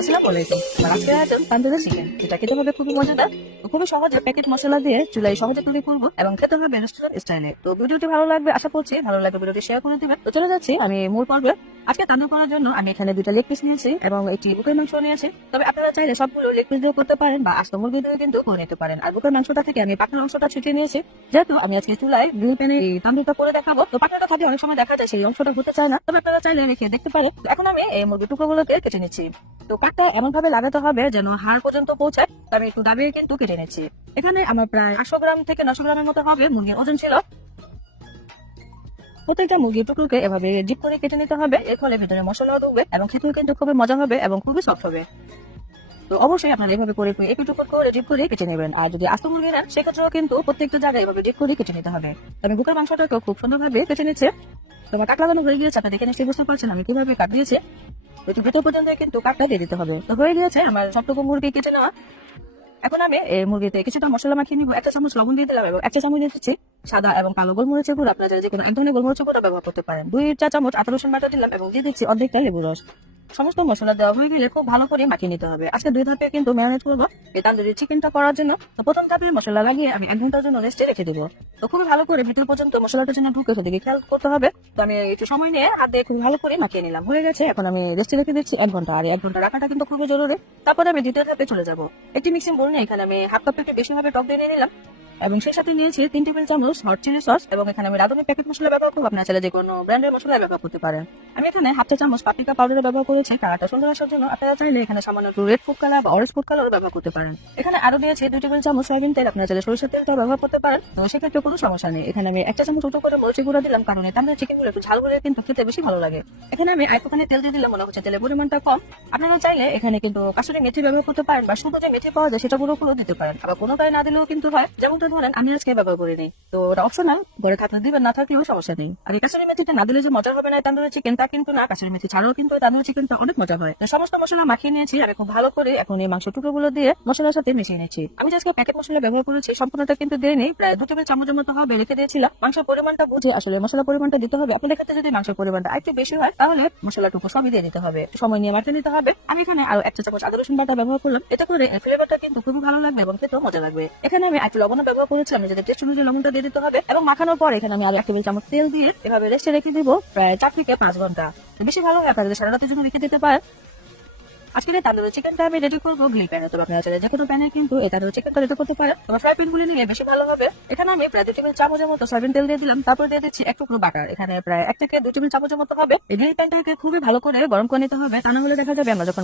আসসালামু আলাইকুম। আমার আজকের আইটেম তান্দুরি চিকেন। এটা খেতে হবে খুবই মজাদার। তো খুবই সহজে প্যাকেট মশলা দিয়ে চুলায় সহজে তৈরি করবো এবং খেতে হবে রেস্টুরেন্ট স্টাইলে। তো ভিডিওটি ভালো লাগবে আশা করছি, ভালো লাগবে ভিডিওটি শেয়ার করে দিবেন। তো চলে যাচ্ছি আমি মূল পর্বে। আজকে তান্দুর করার জন্য আমি এখানে 2টা লেগ পিস নিয়েছি এবং একটি বুকের মাংস নিয়েছি। তবে আপনারা চাইলে সবগুলো লেগ পিস দিয়ে করতে পারেন বা আস্ত মুরগি দিয়ে কিন্তু করে নিতে পারেন। আর বুকের মাংসটা থেকে আমি পাখার অংশটা ছুটিয়ে নিয়েছি, যেহেতু আমি আজকে চুলায় গ্রিল প্যানে এই তান্দুরটা করে দেখাবো। তো পাখাটা থাকে অনেক সময় দেখা যায় সেই অংশটা হতে চায় না, তবে আপনারা চাইলে রেখে দেখতে পারেন। তো এখন আমি এই মুরগির টুকরোগুলোকে কেটে নিচ্ছি। তো কাটটা এমন ভাবে লাগাতে হবে যেন হাড় পর্যন্ত পৌঁছায়। তো আমি একটু দাবিয়ে কিন্তু কেটে নিচ্ছি। এখানে আমার প্রায় 800 গ্রাম থেকে 900 গ্রামের মতো হবে মুরগির ওজন ছিল। প্রত্যেকটা মুরগির টুকরোকে এভাবে ডিপ করে কেটে নিতে হবে, এর ফলে ভিতরে মশলাও ঢুকবে এবং খেতেও কিন্তু খুবই মজা হবে এবং খুবই সফট হবে। তো অবশ্যই আপনারা এভাবে করে একটু টুকরো করে ডিপ করে কেটে নেবেন। আর যদি আস্ত মুরগি নেন সেক্ষেত্রেও কিন্তু প্রত্যেকটা জায়গায় এভাবে ডিপ করে কেটে নিতে হবে। তো আমি বুকের মাংসটাকেও খুব সুন্দরভাবে কেটে নিচ্ছে। তোমার কাট লাগানো হয়ে গিয়েছে, আপনারা দেখে নিশ্চয়ই বুঝতে পারছেন আমি কিভাবে কাট দিয়েছি। একটু ভেতর পর্যন্ত কিন্তু কাটটা দিয়ে দিতে হবে। তো হয়ে গিয়েছে আমার সবটুকু মুরগি কেটে নেওয়া। এখন আমি এই মুরগিতে কিছুটা মশলা মাখিয়ে নিব। 1 চা চামচ লবণ দিয়ে দিলাম এবং 1 চা চামচ দিয়ে দিচ্ছি সাদা এবং কালো গোলমরিচের গুঁড়ো। আপনারা যে কোনো এক ধরনের গোলমরিচের গুঁড়ো ব্যবহার করতে পারেন। 2 চা চামচ আদা রসুন বাটা দিলাম এবং দিয়ে দিচ্ছি অর্ধেকটা লেবু রস। সমস্ত মশলা দেওয়া হয়ে গেলে খুব ভালো করে মাখিয়ে নিতে হবে। আজকে 2 ধাপে কিন্তু ম্যারিনেট করবো এই তান্দুরি চিকেনটা করার জন্য। তো প্রথম ধাপে মশলা লাগিয়ে আমি 1 ঘন্টার জন্য রেস্টে রেখে দেবো। তো খুবই ভালো করে ভিতর পর্যন্ত মশলাটা যেন ঢুকে সেদিকে খেয়াল করতে হবে। তো আমি একটু সময় নিয়ে হাত দিয়ে খুব ভালো করে মাখিয়ে নিলাম। হয়ে গেছে, এখন আমি রেস্টে রেখে দিচ্ছি 1 ঘন্টা। আর 1 ঘন্টা রাখাটা কিন্তু খুবই জরুরি। তারপরে আমি দ্বিতীয় ধাপে চলে যাবো। একটি মিক্সিং বোল নিয়ে এখানে আমি হাফ কাপ একটু বেশি ভাবে টক দিয়ে নিয়ে নিলাম এবং সেই সাথে নিয়েছি 3 টেবিল চামচ হট চিলি সস এবং এখানে আমি রাঁধুনি প্যাকেট মশলা ব্যবহার করবো। আপনারা চাইলে যে কোনো ব্র্যান্ডের মশলা ব্যবহার করতে পারেন। আমি এখানে হাফ চা চামচ পাপরিকা পাউডার ব্যবহার করেছি কালারটা সুন্দর আসার জন্য। আপনারা চাইলে এখানে সামান্য একটু রেড ফুড কালার বা অরেঞ্জ ফুড কালার ব্যবহার করতে পারেন। এখানে আরো দিয়েছি 2 টেবিল চামচ সয়াবিন তেল। আপনারা চাইলে সরিষার তেলটা ব্যবহার করতে পারেন। তো সেক্ষেত্রে কোনো সমস্যা নেই। এখানে আমি 1 চা চামচ উঁচু করে মরিচের গুঁড়া দিলাম, কারণ তান্দুরি চিকেন গুলো একটু ঝাল হলে কিন্তু খেতে বেশি ভালো লাগে। এখানে আমি একটুখানি তেল দিয়ে দিলাম, মনে হচ্ছে তেলের পরিমাণটা কম। আপনারা চাইলে এখানে কিন্তু কাসুরি মেথি ব্যবহার করতে পারেন বা শুধু যে মেথি পাওয়া যায় সেটা গুঁড়ো করে দিতে পারেন। আবার কোনোটাই না দিলেও কিন্তু হয়, যেমনটা ধরেন আমি আজকে ব্যবহার করিনি। তো ওটা অপশনাল, ঘরে থাকলে দিবেন, না থাকলেও সমস্যা নেই। আর এই কাসুরি মেথিটা না দিলে যে মজা হবে না তান্দুরি চিকেন তা কিন্তু না। কাসুরি মেথি ছাড়াও কিন্তু তান্দুরি চিকেনটা অনেক মজা হয়। তো সমস্ত মশলা মাখিয়ে নিয়েছি আমি খুব ভালো করে। এখন এই মাংস টুকরোগুলো দিয়ে মশলার সাথে মিশিয়ে নিচ্ছি। আমি আজকে প্যাকেট মশলা ব্যবহার করেছি, সম্পূর্ণটা কিন্তু দেয়নি, প্রায় 2 টেবিল চামচের মতো হবে রেখে দিয়েছিলাম। মাংসের পরিমাণটা বুঝে আসলে মশলা পরিমাণটা দিতে হবে। আপনাদের ক্ষেত্রে যদি মাংসের পরিমাণটা একটু বেশি হয় তাহলে মশলাটুকু সবই দিয়ে দিতে হবে। সময় নিয়ে মাখিয়ে নিতে হবে। আমি এখানে আরো 1 চা চামচ আদা রসুন বাটা ব্যবহার করলাম, এতে করে ফ্লেভারটা কিন্তু খুবই ভালো লাগবে এবং খেতেও মজা লাগবে। এখানে আমি একটু লবণ ব্যবহার করেছিলাম, যদি টেস্ট অনুযায়ী লবণটা দিয়ে দিতে হবে এবং মাখানোর পর এখানে আমি আরো 1 টেবিল চামচ তেল দিয়ে এভাবে রেস্টে রেখে দিব প্রায় 4 থেকে 5 ঘন্টা। বেশি ভালো হয় আপনারা সারা রাতের জন্য রেখে দিতে পারেন। আজকে এই তান্দুরি চিকেনটা আমি রেডি করবো গ্রিল প্যানে। তবে আপনারা চাইলে যে কোনো প্যানে কিন্তু এই তান্দুরি চিকেনটা রেডি করতে পারেন। তবে ফ্রাই প্যান গুলি নিলে বেশি ভালো হবে। এখানে আমি প্রায় 2 টেবিল চামচের মতো সয়াবিন তেল দিয়ে দিলাম, তারপর দিয়ে দিচ্ছি 1 টুকরো বাটার। এখানে প্রায় 1 থেকে 2 টেবিল চামচের মতো হবে। এই গ্রিল প্যানটাকে খুবই ভালো করে গরম করে নিতে হবে, তা না হলে দেখা যাবে আমরা যখন